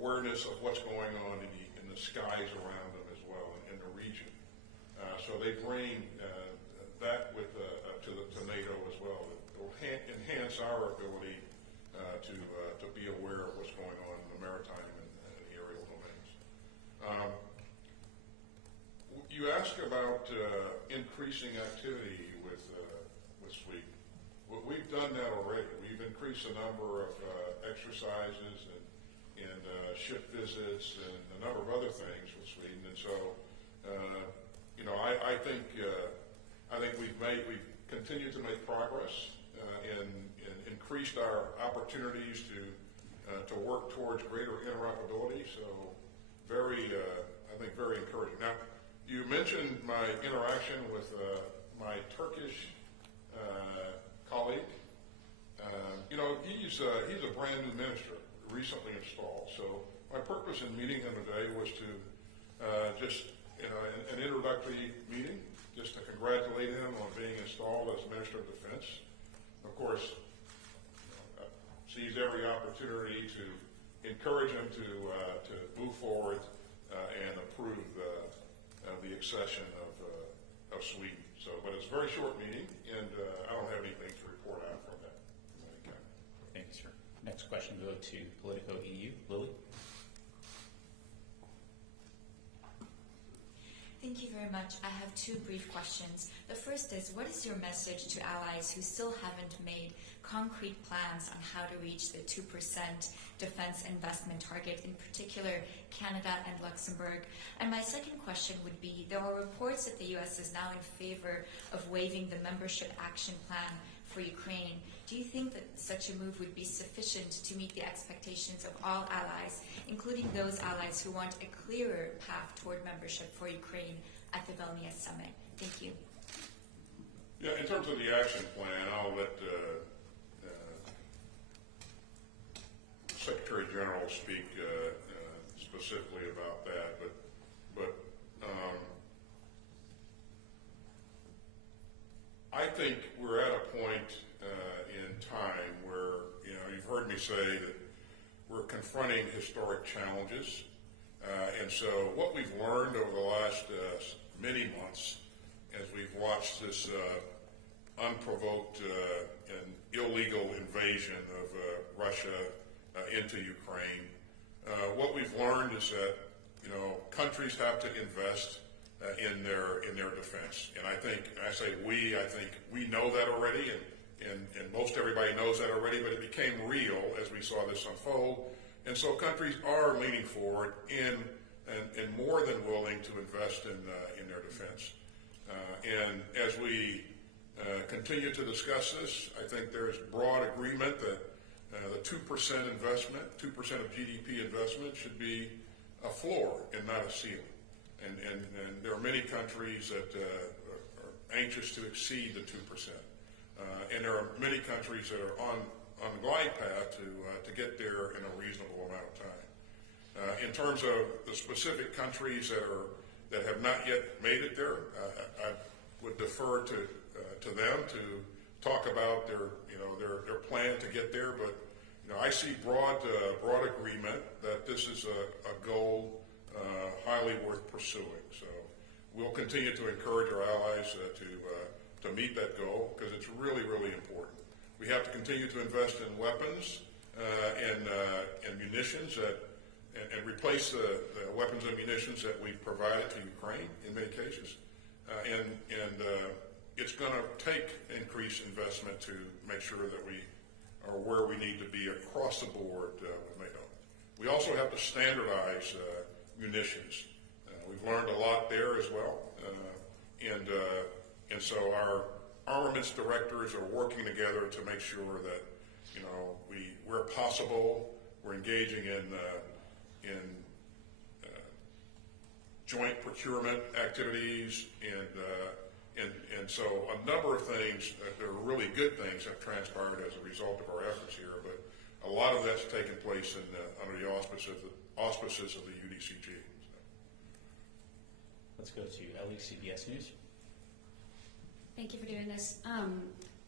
awareness of what's going on in the skies around them as well in the region. So they bring that with to NATO as well. It will enhance our ability to be aware of what's going on in the maritime and aerial domains. You asked about increasing activity with Sweden. Well, we've done that already. We've increased the number of exercises and ship visits and a number of other things with Sweden. And so, I think we've continued to make progress and increased our opportunities to work towards greater interoperability. So, I think very encouraging. Now, you mentioned my interaction with my Turkish colleague. He's a brand new minister, recently installed. So my purpose in meeting him today was to just an introductory meeting, just to congratulate him on being installed as Minister of Defense. Of course, seized every opportunity to encourage him to move forward and approve the accession of Sweden. So, but it's a very short meeting, and I don't have anything to report out from that. Thank you, sir. Next question go to Politico EU. Lily. Thank you very much. I have two brief questions. The first is, what is your message to allies who still haven't made concrete plans on how to reach the 2% defense investment target, in particular Canada and Luxembourg? And my second question would be, there are reports that the U.S. is now in favor of waiving the membership action plan for Ukraine. Do you think that such a move would be sufficient to meet the expectations of all allies, including those allies who want a clearer path toward membership for Ukraine at the Vilnius summit? Thank you. Yeah, in terms of the action plan, I'll let Secretary General speak specifically about that, but I think we're at a point in time where, you've heard me say that we're confronting historic challenges. And so what we've learned over the last many months as we've watched this unprovoked and illegal invasion of Russia into Ukraine, what we've learned is that, countries have to invest in their defense. And I think we know that already, and most everybody knows that already, but it became real as we saw this unfold. And so countries are leaning forward and more than willing to invest in their defense. And as we continue to discuss this, I think there's broad agreement that the 2% investment, 2% of GDP investment should be a floor and not a ceiling. And there are many countries that are anxious to exceed the 2%. And there are many countries that are on the glide path to get there in a reasonable amount of time. In terms of the specific countries that have not yet made it there, I would defer to them to talk about their plan to get there. But I see broad agreement that this is a goal highly worth pursuing. So we'll continue to encourage our allies to meet that goal, because it's really, really important. We have to continue to invest in weapons and munitions and replace the weapons and munitions that we've provided to Ukraine in many cases. And it's going to take increased investment to make sure that we are where we need to be across the board with NATO. We also have to standardize munitions. We've learned a lot there as well. And so our armaments directors are working together to make sure that, where possible, we're engaging in joint procurement activities, and so a number of things that are really good things have transpired as a result of our efforts here, but a lot of that's taken place under the auspices of the UDCG. Let's go to Ellie, CBS News. Thank you for doing this.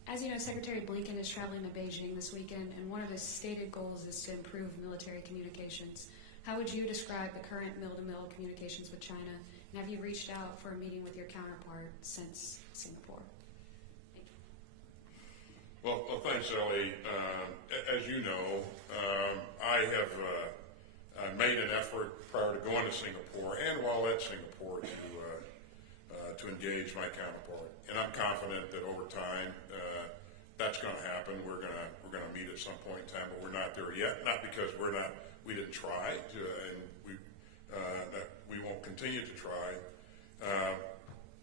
As you know, Secretary Blinken is traveling to Beijing this weekend, and one of his stated goals is to improve military communications. How would you describe the current mill-to-mill communications with China? And have you reached out for a meeting with your counterpart since Singapore? Thank you. Well, thanks, Ellie. As you know, I have made an effort prior to going to Singapore and while at Singapore to engage my counterpart, and I'm confident that over time that's going to happen. We're going to meet at some point in time, but we're not there yet. Not because we didn't try, and that we won't continue to try.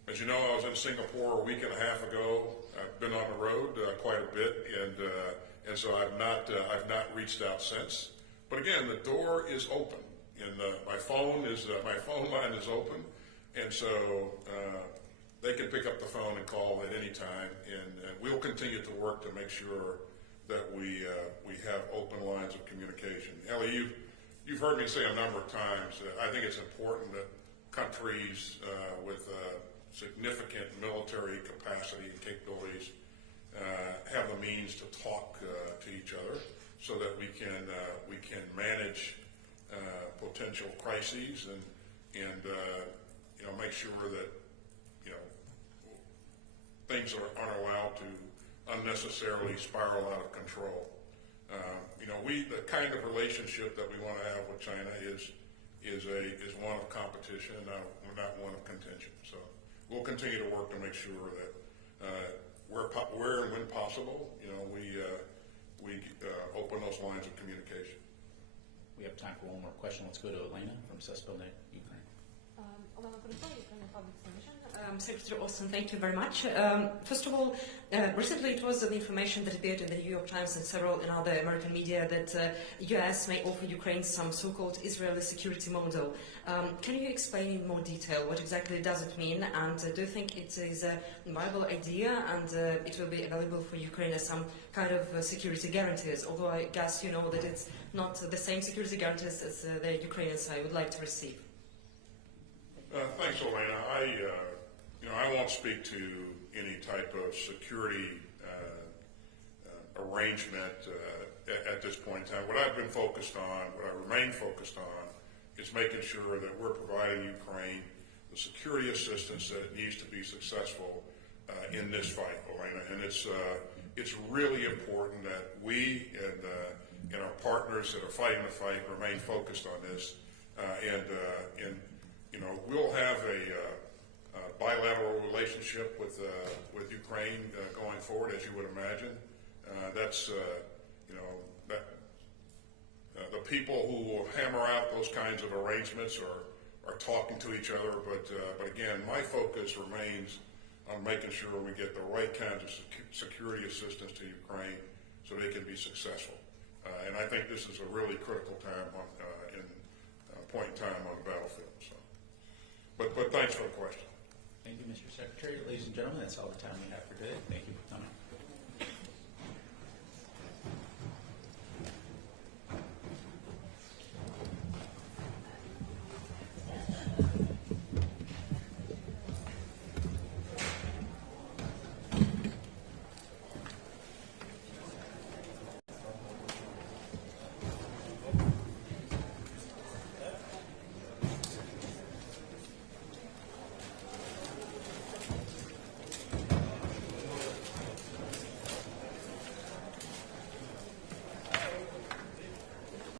As you know, I was in Singapore a week and a half ago. I've been on the road quite a bit, and so I've not reached out since. But again, the door is open, and my phone line is open, and so they can pick up the phone and call at any time, and we'll continue to work to make sure that we have open lines of communication. Ellie, you've heard me say a number of times that I think it's important that countries with significant military capacity and capabilities have the means to talk to each other, so that we can manage potential crises and make sure that things aren't allowed to unnecessarily spiral out of control. The kind of relationship that we want to have with China is one of competition, not one of contention. So we'll continue to work to make sure that where and when possible, we open those lines of communication. We have time for one more question. Let's go to Elena from Sespelnet, Ukraine. Olena Politova, Ukrainian Public Television. Secretary Austin, thank you very much. First of all, recently it was the information that appeared in the New York Times and several in other American media that U.S. may offer Ukraine some so-called Israeli security model. Can you explain in more detail what exactly does it mean, and do you think it is a viable idea and it will be available for Ukraine as some kind of security guarantees, although I guess you know that it's not the same security guarantees as the Ukrainian side would like to receive? Thanks, Elena. I won't speak to any type of security arrangement at this point in time. What I've been focused on, what I remain focused on, is making sure that we're providing Ukraine the security assistance that it needs to be successful in this fight, Elena. And it's really important that we and our partners that are fighting the fight remain focused on this. We'll have a bilateral relationship with Ukraine going forward, as you would imagine. The people who will hammer out those kinds of arrangements are talking to each other. But again, my focus remains on making sure we get the right kinds of security assistance to Ukraine so they can be successful. And I think this is a really critical time point in time on the battlefield. So, but thanks for the question. Thank you, Mr. Secretary. Ladies and gentlemen, that's all the time we have for today. Thank you.